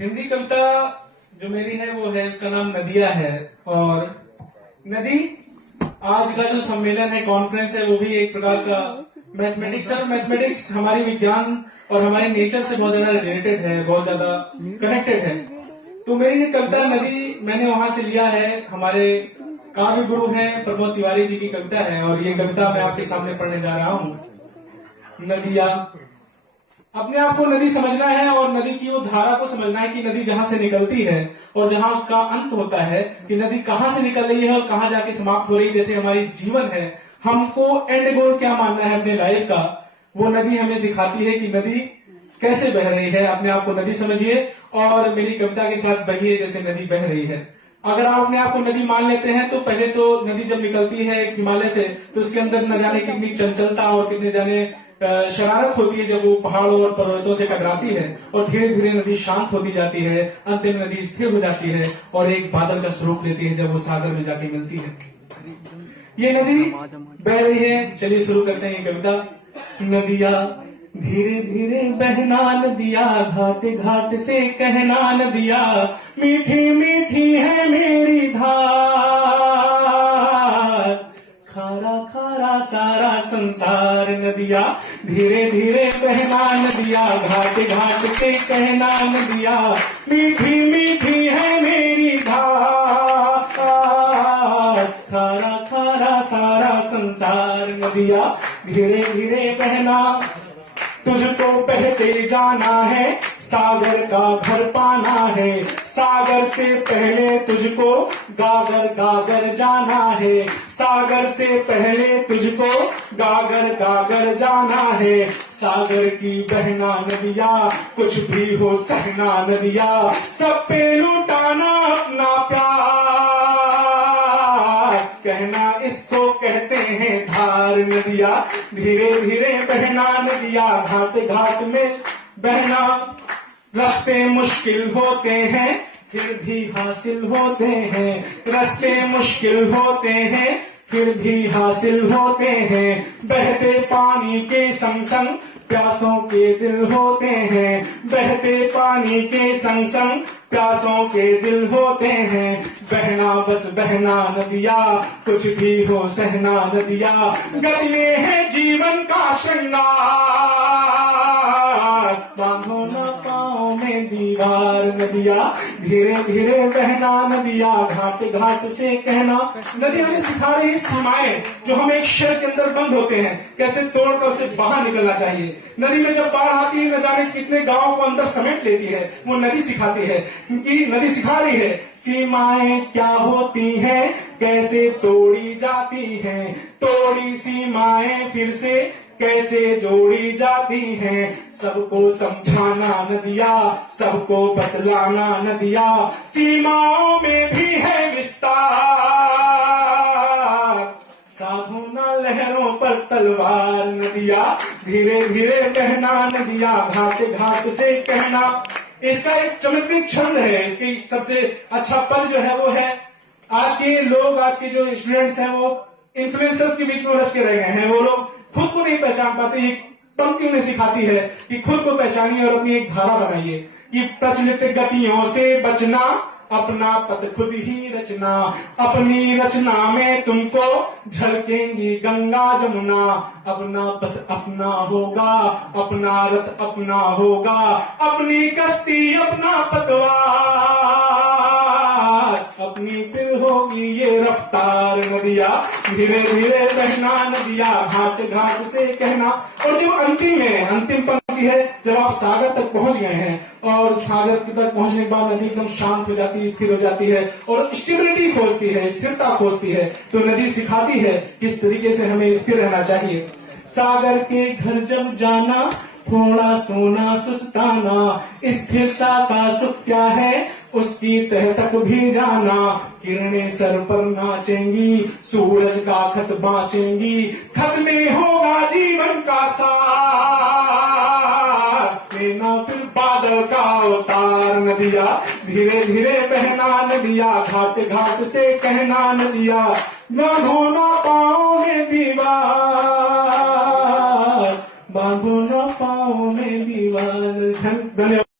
हिंदी कविता जो मेरी है वो है, उसका नाम नदिया है। और नदी, आज का जो सम्मेलन है, कॉन्फ्रेंस है, वो भी एक प्रकार का मैथमेटिक्स है। और मैथमेटिक्स हमारी विज्ञान और हमारे नेचर से बहुत ज्यादा रिलेटेड है, बहुत ज्यादा कनेक्टेड है। तो मेरी ये कविता नदी मैंने वहां से लिया है, हमारे काव्य गुरु हैं प्रमोद तिवारी जी की कविता है। और ये कविता मैं आपके सामने पढ़ने जा रहा हूँ। नदिया, अपने आप को नदी समझना है और नदी की वो धारा को समझना है कि नदी जहां से निकलती है और जहां उसका अंत होता है, कि नदी कहां से निकल रही है और कहां जाके समाप्त हो रही है। जैसे हमारी जीवन है, हमको एंड गोल क्या मानना है अपने लाइफ का, वो नदी हमें सिखाती है कि नदी कैसे बह रही है। अपने आप को नदी समझिए और मेरी कविता के साथ बहिए जैसे नदी बह रही है। अगर आप अपने आप को नदी मान लेते हैं तो पहले तो नदी जब निकलती है हिमालय से, तो उसके अंदर न जाने कितनी चंचलता और कितने जाने शरारत होती है जब वो पहाड़ों और पर्वतों से टकराती है। और धीरे धीरे नदी शांत होती जाती है, अंतिम नदी स्थिर हो जाती है और एक बादल का स्वरूप लेती है जब वो सागर में जाके मिलती है। ये नदी बह रही है। चलिए शुरू करते हैं ये कविता। नदिया धीरे धीरे बहना नदिया, घाट घाट से कहना नदिया, मीठी मीठी है मेरी धार, खारा खारा सारा संसार। नदिया धीरे धीरे बहना नदिया, घाट घाट से कहना नदिया, मीठी मीठी है मेरी धार, खारा खारा सारा संसार। नदिया धीरे धीरे बहना, तुझको बहते जाना है, सागर का घर पाना है, सागर से पहले तुझको गागर गागर जाना है, सागर से पहले तुझको गागर गागर जाना है। सागर की बहना नदिया, कुछ भी हो सहना नदिया, सब पे लुटाना अपना प्यार, कहना इसको कहते हैं धार। नदिया धीरे धीरे बहना नदिया, घाट घाट में बहना, रास्ते मुश्किल होते हैं फिर भी हासिल होते हैं, रास्ते मुश्किल होते हैं फिर भी हासिल होते हैं। बहते पानी के संग संग प्यासों के दिल होते हैं, बहते पानी के संग संग प्यासों के दिल होते हैं। बहना बस बहना नदिया, कुछ भी हो सहना नदिया, गति में है जीवन का श्रृंगार, बांधो न पाँव में दीवार। नदिया धीरे धीरे बहना नदिया, घाट घाट से कहना। नदी हमें सिखा रही सीमाएं जो हम एक शहर के अंदर बंद होते हैं, कैसे तोड़कर उसे बाहर निकलना चाहिए। नदी में जब बाढ़ आती है, न जाने कितने गांवों को अंदर समेट लेती है, वो नदी सिखाती है कि नदी सिखा रही है सीमाएं क्या होती हैं, कैसे तोड़ी जाती हैं, तोड़ी सीमाएं फिर से कैसे जोड़ी जाती हैं। सबको समझाना नदिया, सबको बतलाना नदिया, सीमाओं में भी है विस्तार, साधु न लहरों पर तलवार। नदिया धीरे धीरे बहना नदिया, घाट घाट से कहना। इसका एक चमत्कृत छंद है, इसकी सबसे अच्छा पद जो है वो है, आज के लोग, आज के जो स्टूडेंट्स हैं वो इन्फ्लुएंसर्स के बीच में उलझ के रह गए हैं। वो लोग खुद को नहीं पहचान पाते। एक पंक्ति उन्हें सिखाती है कि खुद को पहचानिए और अपनी एक धारा बनाइए, कि प्रचलित गतियों से बचना, अपना पथ खुद ही रचना, अपनी रचना में तुमको झलकेंगी गंगा जमुना, अपना पथ अपना होगा, अपना रथ अपना होगा, अपनी कश्ती अपना पतवार, अपनी फिर होगी ये रफ्तार। नदिया धीरे धीरे बहना नदिया, घाट घाट से कहना। और जो अंतिम है, अंतिम पंक्ति है, जब आप सागर तक पहुंच गए हैं और सागर तक पहुंचने के बाद नदी एकदम शांत हो जाती है, स्थिर हो जाती है और स्टेबिलिटी खोजती है, स्थिरता खोजती है। तो नदी सिखाती है किस तरीके से हमें स्थिर रहना चाहिए। सागर के घर जब जाना, थोड़ा सोना सुस्ताना, स्थिरता का सुख क्या है उसकी तह तक भी जाना। किरणें सर पर नाचेंगी, सूरज का खत बांचेंगी, खत में होगा जीवन का सार, लेना फिर बादल का अवतार। नदिया धीरे धीरे बहना नदिया, घाट घाट से कहना नदिया, बांधो न पाँव में दीवार, बांधो न पाँव में दीवार। धन्यवाद।